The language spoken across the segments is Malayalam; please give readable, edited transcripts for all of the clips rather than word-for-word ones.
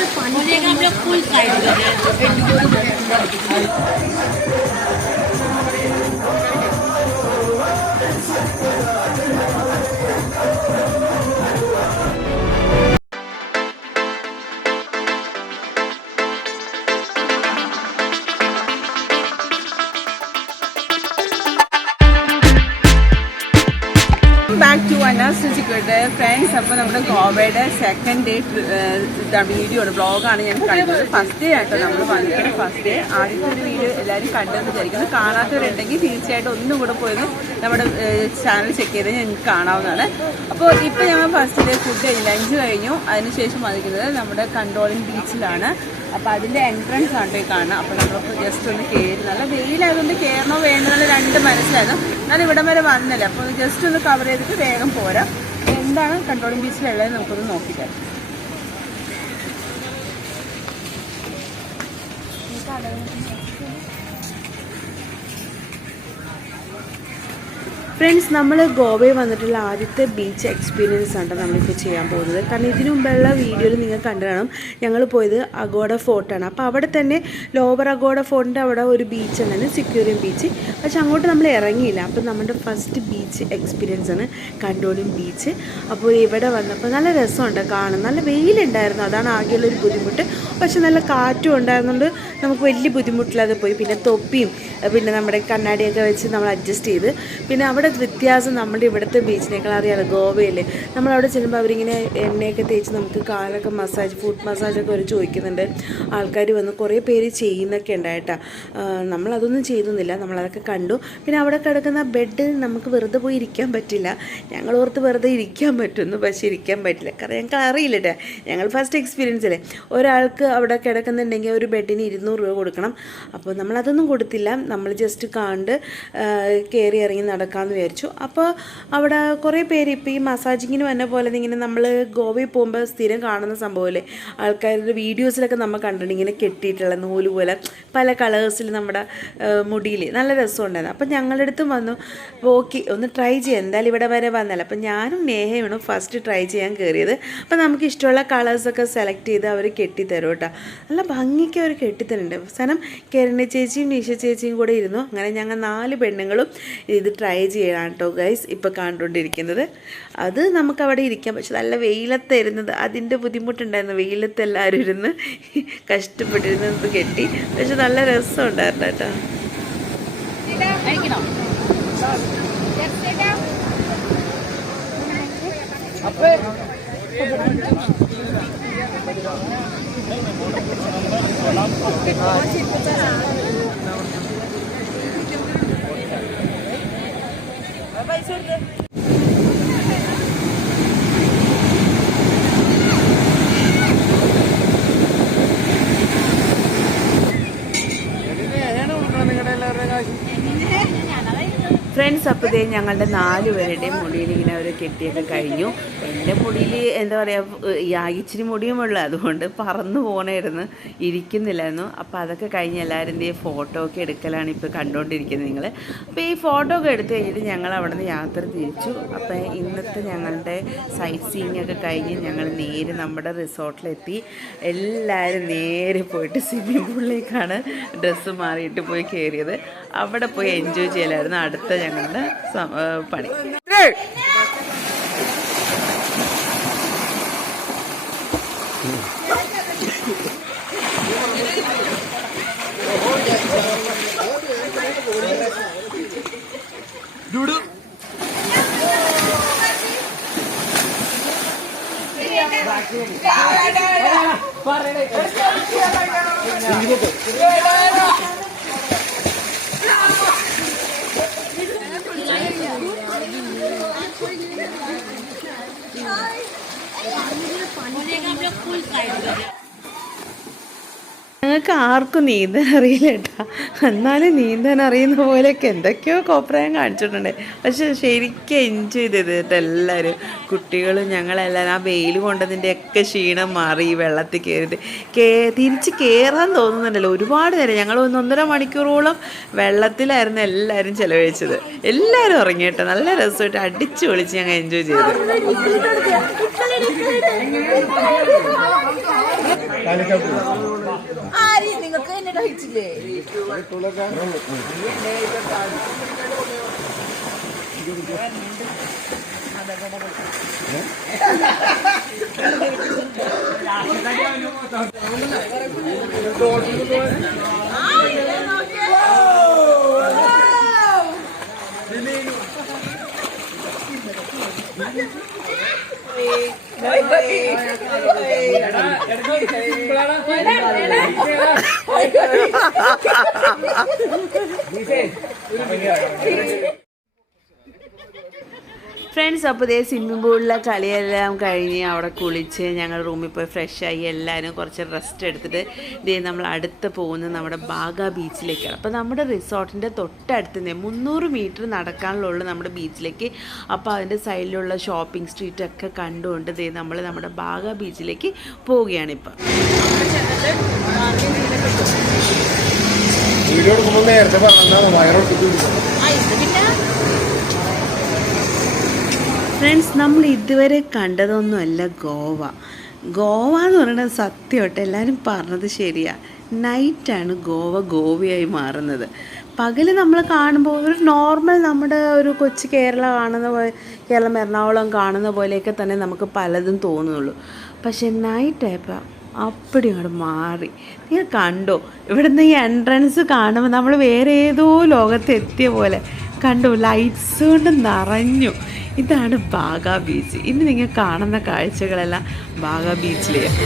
हम लोग full side back to another friends. അപ്പോൾ നമ്മുടെ ഗോവയുടെ സെക്കൻഡ് ഡേ വീഡിയോ ആണ്, വ്ളോഗാണ് ഞാൻ കണ്ടത്. ഫസ്റ്റ് ഡേ ആയിട്ടോ നമ്മൾ വന്നിട്ട്. ഫസ്റ്റ് ഡേ ആദ്യത്തെ ഒരു വീഡിയോ എല്ലാവരും കണ്ടെന്ന് വിചാരിക്കുന്നത്. കാണാത്തവരുണ്ടെങ്കിൽ തീർച്ചയായിട്ടും ഒന്നും കൂടെ പോയത് നമ്മുടെ ചാനൽ ചെക്ക് ചെയ്ത് ഞങ്ങൾക്ക് കാണാവുന്നതാണ്. അപ്പോൾ ഇപ്പോൾ ഞങ്ങൾ ഫസ്റ്റ് ഡേ ഫുഡ് കഴിഞ്ഞു, ലഞ്ച് കഴിഞ്ഞു. അതിനുശേഷം വന്നിരിക്കുന്നത് നമ്മുടെ കണ്ടോളിംഗ് ബീച്ചിലാണ്. അപ്പോൾ അതിൻ്റെ എൻട്രൻസ് ആണ് കാണുന്നത്. അപ്പോൾ നമ്മളിപ്പോൾ ജസ്റ്റ് ഒന്ന് കയറി, നല്ല വെയിലായതുകൊണ്ട് കയറണോ വേണ്ടെന്നുള്ള രണ്ട് മനസ്സിലായിരുന്നു. ഞാൻ ഇവിടം വരെ വന്നില്ല, അപ്പോൾ ജസ്റ്റ് ഒന്ന് കവർ ചെയ്തിട്ട് വേഗം പോരാ. എന്താണ് കണ്ടോളിംഗ് ബീച്ചിലുള്ളത് നമുക്കൊന്ന് നോക്കിക്കാം. ഫ്രണ്ട്സ്, നമ്മൾ ഗോവയിൽ വന്നിട്ടുള്ള ആദ്യത്തെ ബീച്ച് എക്സ്പീരിയൻസ് ആണ് നമ്മളിപ്പോൾ ചെയ്യാൻ പോകുന്നത്. കാരണം ഇതിനു മുമ്പുള്ള വീഡിയോയിൽ നിങ്ങൾ കണ്ടു കാണും, ഞങ്ങൾ പോയത് അഗോഡ ഫോർട്ടാണ്. അപ്പോൾ അവിടെ തന്നെ ലോവർ അഗോഡ ഫോർട്ടിൻ്റെ അവിടെ ഒരു ബീച്ച് ഉണ്ടായിരുന്നു, സിക്യൂരിയം ബീച്ച്. പക്ഷെ അങ്ങോട്ട് നമ്മൾ ഇറങ്ങിയില്ല. അപ്പോൾ നമ്മുടെ ഫസ്റ്റ് ബീച്ച് എക്സ്പീരിയൻസ് ആണ് കണ്ടോളിംഗ് ബീച്ച്. അപ്പോൾ ഇവിടെ വന്നപ്പോൾ നല്ല രസമുണ്ട് കാണാൻ. നല്ല വെയിലുണ്ടായിരുന്നു, അതാണ് ആകെയുള്ളൊരു ബുദ്ധിമുട്ട്. പക്ഷെ നല്ല കാറ്റും ഉണ്ടായിരുന്നുകൊണ്ട് നമുക്ക് വലിയ ബുദ്ധിമുട്ടില്ലാതെ പോയി. പിന്നെ തൊപ്പിയും പിന്നെ നമ്മുടെ കണ്ണാടിയൊക്കെ വെച്ച് നമ്മൾ അഡ്ജസ്റ്റ് ചെയ്ത്. പിന്നെ അവിടെ വ്യത്യാസം നമ്മുടെ ഇവിടുത്തെ ബീച്ചിനേക്കാൾ അറിയാമല്ലോ. ഗോവയിൽ നമ്മളവിടെ ചെല്ലുമ്പോൾ അവരിങ്ങനെ എണ്ണയൊക്കെ തേച്ച് നമുക്ക് കാലൊക്കെ മസാജ്, ഫുഡ് മസാജൊക്കെ അവർ ചോദിക്കുന്നുണ്ട്. ആൾക്കാർ വന്ന് കുറേ പേര് ചെയ്യുന്നൊക്കെ ഉണ്ടായിട്ടാ. നമ്മളതൊന്നും ചെയ്തൊന്നുമില്ല, നമ്മളതൊക്കെ കണ്ടു. പിന്നെ അവിടെ കിടക്കുന്ന ബെഡ് നമുക്ക് വെറുതെ പോയി ഇരിക്കാൻ പറ്റില്ല. ഞങ്ങൾ ഓർത്ത് വെറുതെ ഇരിക്കാൻ പറ്റുന്നു, പക്ഷേ ഇരിക്കാൻ പറ്റില്ല. കാരണം ഞങ്ങൾക്ക് അറിയില്ല കേട്ടോ, ഞങ്ങൾ ഫസ്റ്റ് എക്സ്പീരിയൻസ് അല്ലേ. ഒരാൾക്ക് അവിടെ കിടക്കുന്നുണ്ടെങ്കിൽ ഒരു ബെഡിന് 200 രൂപ കൊടുക്കണം. അപ്പോൾ നമ്മളതൊന്നും കൊടുത്തില്ല, നമ്മൾ ജസ്റ്റ് കണ്ട് കയറി ഇറങ്ങി നടക്കാമെന്ന് വിചാരിച്ചു. അപ്പോൾ അവിടെ കുറേ പേര് ഇപ്പോൾ ഈ മസാജിങ്ങിന് വന്ന പോലെ ഇങ്ങനെ നമ്മൾ ഗോവയിൽ പോകുമ്പോൾ സ്ഥിരം കാണുന്ന സംഭവമല്ലേ, ആൾക്കാരുടെ വീഡിയോസിലൊക്കെ നമ്മൾ കണ്ടിട്ടുണ്ട് ഇങ്ങനെ കെട്ടിയിട്ടുള്ള നൂല് പോലെ പല കളേഴ്സിൽ നമ്മുടെ മുടിയിൽ. നല്ല രസമുണ്ടായിരുന്നു. അപ്പോൾ ഞങ്ങളുടെ അടുത്തും വന്നു, ഓക്കെ ഒന്ന് ട്രൈ ചെയ്യാം, എന്തായാലും ഇവിടെ വരെ വന്നല്ലോ. അപ്പോൾ ഞാനും നേഹയാണ് ഫസ്റ്റ് ട്രൈ ചെയ്യാൻ കയറിയത്. അപ്പോൾ നമുക്ക് ഇഷ്ടമുള്ള കളേഴ്സൊക്കെ സെലക്ട് ചെയ്ത് അവർ കെട്ടിത്തരും കേട്ടോ. നല്ല ഭംഗിക്ക് അവർ കെട്ടിത്തരുന്നുണ്ട്. അവസാനം കിരണ ചേച്ചിയും നിഷ ചേച്ചിയും കൂടെ ഇരുന്നു. അങ്ങനെ ഞങ്ങൾ 4 പെണ്ണുങ്ങളും ഇത് ട്രൈ ചെയ്യണം കേട്ടോ ഗൈസ്. ഇപ്പോൾ കണ്ടുകൊണ്ടിരിക്കുന്നത് അത് നമുക്കവിടെ ഇരിക്കാം, പക്ഷെ നല്ല വെയിലത്തായിരുന്നത്, അതിൻ്റെ ബുദ്ധിമുട്ടുണ്ടായിരുന്നു. വെയിലത്ത് എല്ലാവരും ഇരുന്ന് കഷ്ടപ്പെട്ടിരുന്നത് കെട്ടി, പക്ഷെ നല്ല രസം ഉണ്ടായിരുന്നു കേട്ടോ. ഫ്രണ്ട്സ്, അപ്പോൾ ഇതേ ഞങ്ങളുടെ 4 പേരുടെയും മുടിയിൽ ഇങ്ങനെ അവർ കെട്ടിയൊക്കെ കഴിഞ്ഞു. എൻ്റെ മുടിയിൽ എന്താ പറയുക, ഇച്ചിരി മുടിയുമുള്ളൂ, അതുകൊണ്ട് പറന്നു പോകണമായിരുന്നു, ഇരിക്കുന്നില്ലായിരുന്നു. അപ്പോൾ അതൊക്കെ കഴിഞ്ഞ് എല്ലാവരുടെയും ഫോട്ടോ ഒക്കെ എടുക്കലാണ് ഇപ്പോൾ കണ്ടുകൊണ്ടിരിക്കുന്നത് നിങ്ങൾ. അപ്പോൾ ഈ ഫോട്ടോ ഒക്കെ എടുത്തു കഴിഞ്ഞിട്ട് ഞങ്ങൾ അവിടെ നിന്ന് യാത്ര തിരിച്ചു. അപ്പോൾ ഇന്നത്തെ ഞങ്ങളുടെ സൈറ്റ് സീയിങ് ഒക്കെ കഴിഞ്ഞ് ഞങ്ങൾ നേരെ നമ്മുടെ റിസോർട്ടിലെത്തി. എല്ലാവരും നേരെ പോയിട്ട് സ്വിമ്മിംഗ് പൂളിലേക്കാണ് ഡ്രസ്സ് മാറിയിട്ട് പോയി കയറിയത്. അവിടെ പോയി എൻജോയ് ചെയ്യലായിരുന്നു അടുത്ത ഞങ്ങളുടെ പണി. हम लोग फुल साइड ഞങ്ങൾക്ക് ആർക്കും നീന്താൻ അറിയില്ല കേട്ടോ. എന്നാലും നീന്താൻ അറിയുന്ന പോലെയൊക്കെ എന്തൊക്കെയോ കോപ്രായം കാണിച്ചിട്ടുണ്ട്. പക്ഷെ ശരിക്കും എൻജോയ് ചെയ്തത് കേട്ടോ എല്ലാവരും, കുട്ടികളും ഞങ്ങളെല്ലാവരും. ആ വെയിൽ കൊണ്ടതിൻ്റെയൊക്കെ ക്ഷീണം മാറി ഈ വെള്ളത്തിൽ കയറിയിട്ട് തിരിച്ച് കയറാൻ തോന്നുന്നുണ്ടല്ലോ. ഒരുപാട് നേരം ഞങ്ങൾ 1.5 മണിക്കൂറോളം വെള്ളത്തിലായിരുന്നു എല്ലാവരും ചിലവഴിച്ചത്. എല്ലാവരും ഉറങ്ങി കേട്ടോ. നല്ല രസമായിട്ട് അടിച്ചു പൊളിച്ച് ഞങ്ങൾ എൻജോയ് ചെയ്തു. ആര് നിങ്ങൾക്ക് എന്നെ കഴിച്ചില്ലേ? ഫ്രണ്ട്സ്, അപ്പോൾ ഇതേ സ്വിമ്മിംഗ് പൂളിലെ കളിയെല്ലാം കഴിഞ്ഞ് അവിടെ കുളിച്ച് ഞങ്ങൾ റൂമിൽ പോയി ഫ്രഷായി എല്ലാവരും കുറച്ച് റെസ്റ്റ് എടുത്തിട്ട് ഇതേ നമ്മൾ അടുത്ത് പോകുന്നത് നമ്മുടെ ബാഗ ബീച്ചിലേക്കാണ്. അപ്പോൾ നമ്മുടെ റിസോർട്ടിൻ്റെ തൊട്ടടുത്ത് നിന്ന് 300 മീറ്റർ നടക്കാനുള്ളൂ നമ്മുടെ ബീച്ചിലേക്ക്. അപ്പോൾ അതിൻ്റെ സൈഡിലുള്ള ഷോപ്പിംഗ് സ്ട്രീറ്റൊക്കെ കണ്ടുകൊണ്ട് ഇതേ നമ്മൾ നമ്മുടെ ബാഗ ബീച്ചിലേക്ക് പോവുകയാണിപ്പോൾ. ഫ്രണ്ട്സ്, നമ്മൾ ഇതുവരെ കണ്ടതൊന്നുമല്ല ഗോവ. ഗോവ എന്ന് പറയുന്നത് സത്യമായിട്ട് എല്ലാവരും പറഞ്ഞത് ശരിയാണ്. നൈറ്റാണ് ഗോവയായി മാറുന്നത്. പകൽ നമ്മൾ കാണുമ്പോൾ ഒരു നോർമൽ നമ്മുടെ ഒരു കൊച്ചു കേരളം എറണാകുളം കാണുന്ന പോലെയൊക്കെ തന്നെ നമുക്ക് പലതും തോന്നുള്ളൂ. പക്ഷേ നൈറ്റായപ്പോൾ അപ്പടി അങ്ങോട്ട് മാറി. നിങ്ങൾ കണ്ടോ? ഇവിടുന്ന് ഈ എൻട്രൻസ് കാണുമ്പോൾ നമ്മൾ വേറെ ഏതോ ലോകത്തെത്തിയ പോലെ കണ്ടു. ലൈറ്റ്സ് കൊണ്ട് നിറഞ്ഞു. ഇതാണ് ബാഗ ബീച്ച്. ഇനി നിങ്ങൾ കാണുന്ന കാഴ്ചകളെല്ലാം ബാഗ ബീച്ചിലെയാണ്.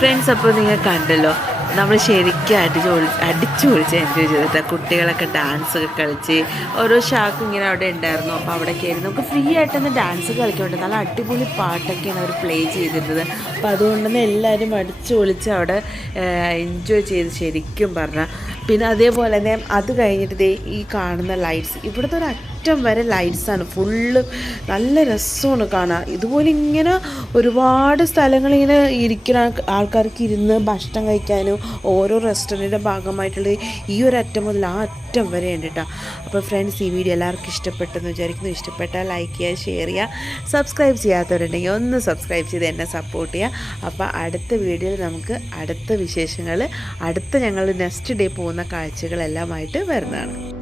ഫ്രണ്ട്സ്, അപ്പോൾ നിങ്ങൾ കണ്ടല്ലോ, നമ്മൾ ശരിക്കും അടിച്ചു പൊളിച്ച് എൻജോയ് ചെയ്തിട്ട് കുട്ടികളൊക്കെ ഡാൻസൊക്കെ കളിച്ച് ഓരോ ഷാക്കും ഇങ്ങനെ അവിടെ ഉണ്ടായിരുന്നു. അപ്പോൾ അവിടെ കയറി നമുക്ക് ഫ്രീ ആയിട്ടൊന്ന് ഡാൻസ് കളിക്കുന്നുണ്ട്. നല്ല അടിപൊളി പാട്ടൊക്കെയാണ് അവർ പ്ലേ ചെയ്തിരുന്നത്. അപ്പോൾ അതുകൊണ്ട് തന്നെ എല്ലാവരും അടിച്ചു പൊളിച്ച് അവിടെ എൻജോയ് ചെയ്ത് ശരിക്കും പറഞ്ഞാൽ. പിന്നെ അതേപോലെ തന്നെ അത് കഴിഞ്ഞിട്ട് ഈ കാണുന്ന ലൈറ്റ്സ്, ഇവിടുത്തെ ഒരു അറ്റം വരെ ലൈറ്റ്സാണ് ഫുള്ള്. നല്ല രസമാണ് കാണാൻ. ഇതുപോലെ ഇങ്ങനെ ഒരുപാട് സ്ഥലങ്ങളിങ്ങനെ ഇരിക്കുന്ന ആൾക്കാർക്ക് ഇരുന്ന് ഭക്ഷണം കഴിക്കാനും ഓരോ റെസ്റ്റോറൻറ്റിൻ്റെ ഭാഗമായിട്ടുള്ള ഈ ഒരു അറ്റം മുതൽ ആ അറ്റം വരെ ഉണ്ട് കേട്ടോ. അപ്പോൾ ഫ്രണ്ട്സ്, ഈ വീഡിയോ എല്ലാവർക്കും ഇഷ്ടപ്പെട്ടെന്ന് വിചാരിക്കുന്നു. ഇഷ്ടപ്പെട്ടാൽ ലൈക്ക് ചെയ്യുക, ഷെയർ ചെയ്യുക. സബ്സ്ക്രൈബ് ചെയ്യാത്തവരുണ്ടെങ്കിൽ ഒന്ന് സബ്സ്ക്രൈബ് ചെയ്ത് എന്നെ സപ്പോർട്ട് ചെയ്യുക. അപ്പോൾ അടുത്ത വീഡിയോയിൽ നമുക്ക് അടുത്ത വിശേഷങ്ങൾ, അടുത്ത ഞങ്ങൾ നെക്സ്റ്റ് ഡേ പോകുന്ന കാഴ്ചകളെല്ലാമായിട്ട് വരുന്നതാണ്.